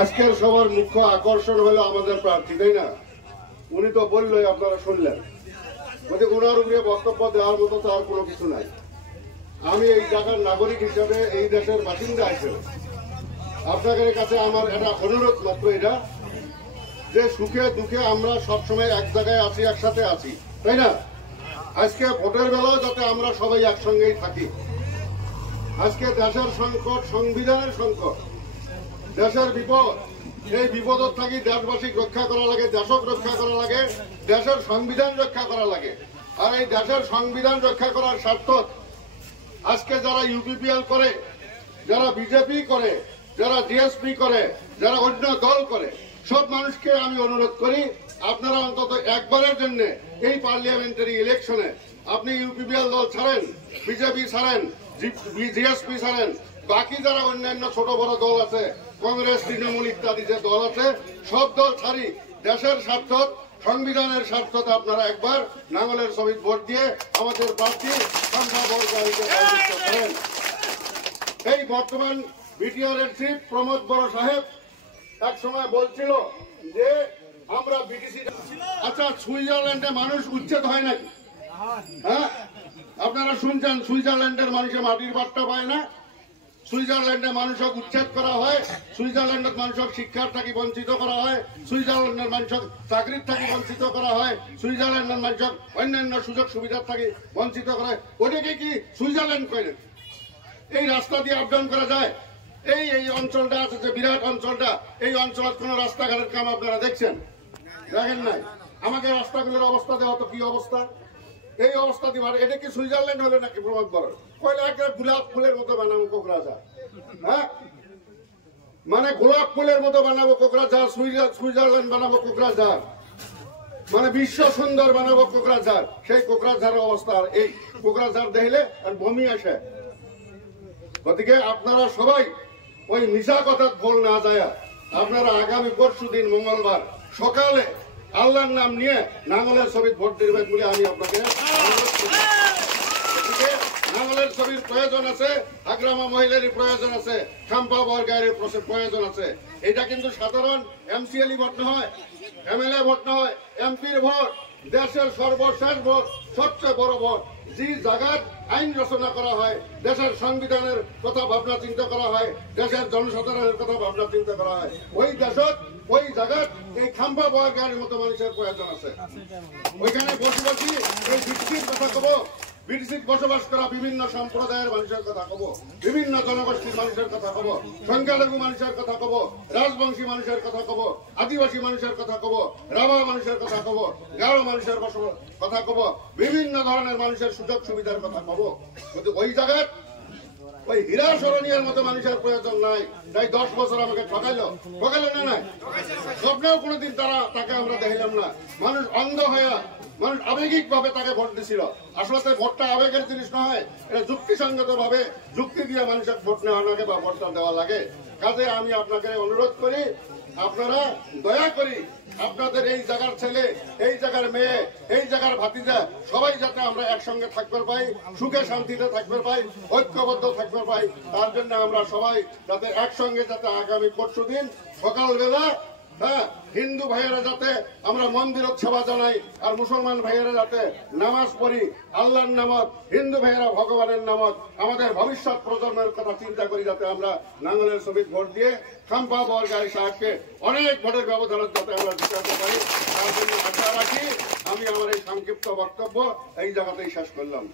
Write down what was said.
আজকের সবার মুখ্য আকর্ষণ হলো আমাদের প্রার্থী, তাই না? উনি তো বললই, আপনারা শুনলেন। ওনার উপরে বক্তব্য দেওয়ার মতো তো আর কোনো কিছু নাই। আমি এই জায়গার নাগরিক হিসেবে, এই দেশের বাসিন্দা হিসেবে আপনাদের কাছে আমার একটা অনুরোধ মাত্র এটা, যে সুখে দুঃখে আমরা সবসময় এক জায়গায় আছি, একসাথে আছি, তাই না? আজকে ভোটের বেলাও যাতে আমরা সবাই একসঙ্গেই থাকি। আজকে দেশের সংকট, সংবিধানের সংকট, দেশের বিপদ, এই বিপদের থাকি দেশবাসী রক্ষা করা লাগে, দেশক রক্ষা করা লাগে, দেশের সংবিধান রক্ষা করা লাগে। আর এই দেশের সংবিধান রক্ষা করার স্বার্থ আজকে যারা ইউপিপিএল করে, যারা বিজেপি করে, যারা ডিএসপি করে, যারা অন্য দল করে, সব মানুষকে আমি অনুরোধ করি, আপনারা অন্তত একবারের জন্য এই পার্লামেন্টারি ইলেকশনে আপনি ইউপিপিএল দল ছাড়েন, বিজেপি ছাড়েন, ডিএসপি ছাড়েন, বাকি যারা অন্যান্য ছোট বড় দল আছে, কংগ্রেস, তৃণমূল ইত্যাদি যে দল আছে, সব দল ছাড়ি দেশের স্বার্থ, সংবিধানের স্বার্থে আপনারা একবার নাঙ্গলের ছবিতে ভোট দিয়ে আমাদের প্রার্থী করেন। এই বর্তমান বিটিআর এর চিফ প্রমোদ বড় সাহেব এক সময় বলছিল যে আমরা বিটিসি, আচ্ছা সুইজারল্যান্ডে মানুষ উচ্ছেদ হয় নাকি? হ্যাঁ, আপনারা শুনছেন সুইজারল্যান্ডের মানুষের মাটির বাট্টা পায় না, সুইজারল্যান্ডে মানুষক উচ্ছেদ করা হয়, সুইজারল্যান্ডের মানুষক শিক্ষার থাকি বঞ্চিত করা হয়, সুইজারল্যান্ডের মানুষক চাকরির থাকি বঞ্চিত করা হয়, সুইজারল্যান্ডের মানুষক অন্যান্য সুযোগ সুবিধার থাকি বঞ্চিত করা হয়। ওটাকে কি সুইজারল্যান্ড করে? এই রাস্তা দিয়ে আপ ডাউন করা যায়? এই অঞ্চলটা আছে যে বিরাট অঞ্চলটা, এই অঞ্চলের কোন রাস্তাঘাটের কাম আপনারা দেখছেন? দেখেন নাই। আমাকে রাস্তাগুলোর অবস্থা দেওয়া তো কি অবস্থা, এই অবস্থা দিয়ে এটা কি সুইজারল্যান্ড হলে নাকি? প্রমাণ করেন। কইলে একটা গোলাপ ফুলের মতো বানাবো কোকরাঝার, হ্যাঁ, মানে গোলাপ ফুলের মতো বানাবো কোকরাঝার, সুইজারল্যান্ড বানাবো কোকরাঝার, মানে বিশ্ব সুন্দর বানাবো কোকরাঝার। সেই কোকরাঝারের অবস্থা, আর এই কোকরাঝার দেখলে আর বমি আসে। গতিকে আপনারা সবাই ওই মিশা কথা বল না যায়, আপনারা আগামী পরশু দিন মঙ্গলবার সকালে আল্লাহর নাম নিয়ে নাঙ্গলের ছবির ভোট দিবেন বলে আমি আপনাকে নাঙ্গলের ছবির প্রয়োজন আছে, আগ্রামা মহিলারই প্রয়োজন আছে, খাম্পা বরগায়ের প্রয়োজন আছে। এটা কিন্তু সাধারণ এমসিএলই ভোট নয়, এমএলএ ভোট নয়, এমপির ভোট, দেশের সর্বশেষ ভোট, সবচেয়ে বড় ভোট। যে জায়গায় আইন রচনা করা হয়, দেশের সংবিধানের কথা ভাবনা চিন্তা করা হয়, দেশের জনসাধারণের কথা ভাবনা চিন্তা করা হয়, ওই দেশত ওই জায়গায় এই খাম্পা বরগায়ের মতো মানুষের প্রয়োজন আছে। ওইখানে বসে বসি এই বিটিসির কথা কব, বিটিসির বসবাস করা বিভিন্ন সম্প্রদায়ের মানুষের কথা কব, বিভিন্ন জনগোষ্ঠীর মানুষের কথা কব, সংখ্যালঘু মানুষের কথা কব, রাজবংশী মানুষের কথা কব, আদিবাসী মানুষের কথা কব, রাভা মানুষের কথা কব, গারো মানুষের কথা কব, বিভিন্ন ধরনের মানুষের সুযোগ সুবিধার কথা কব। কিন্তু ওই জায়গায় ওই হীরা সরণিয়ার মতো মানুষের প্রয়োজন নাই। তাই 10 বছর আমাকে ঠকাইলো না নাই? স্বপ্নেও কোনোদিন তাকে আমরা দেখলাম না। মানুষ অন্ধ হয়ে, মানুষ আবেগিক ভাবে তাকে ভোট দিছিল। আসলে ভোটটা আবেগের জিনিস নয়, এটা যুক্তিসঙ্গত ভাবে যুক্তি দিয়ে মানুষের ভোট নেওয়া লাগে বা ভোটটা দেওয়া লাগে। কাজে আমি আপনাকে অনুরোধ করি, আপনারা দয়া করি আপনাদের এই জায়গার ছেলে, এই জায়গার মেয়ে, এই জায়গার ভাতিজা সবাই যাতে আমরা একসঙ্গে থাকতে পাই, সুখে শান্তিতে থাকতে পাই, ঐক্যবদ্ধ থাকতে পাই, তার জন্য আমরা সবাই যাতে একসঙ্গে যাতে আগামী পরশু দিন সকালবেলা, হ্যাঁ, হিন্দু ভাইয়েরা যাতে আমরা মন্দিরত সেবা জানাই, আর মুসলমান ভাইয়েরা যাতে নামাজ পড়ি আল্লাহর নামত, হিন্দু ভাইয়েরা ভগবানের নামত, আমাদের ভবিষ্যৎ প্রজন্মের কথা চিন্তা করি, যাতে আমরা নাঙ্গলের ছবিতে ভোট দিয়ে খাম্পা বরগাই সাহেবকে অনেক ভোটের ব্যবধানে যাতে আমরা জিতাতে পারি, তার জন্য আশা রাখি। আমি আমার এই সংক্ষিপ্ত বক্তব্য এই জায়গাতেই শেষ করলাম।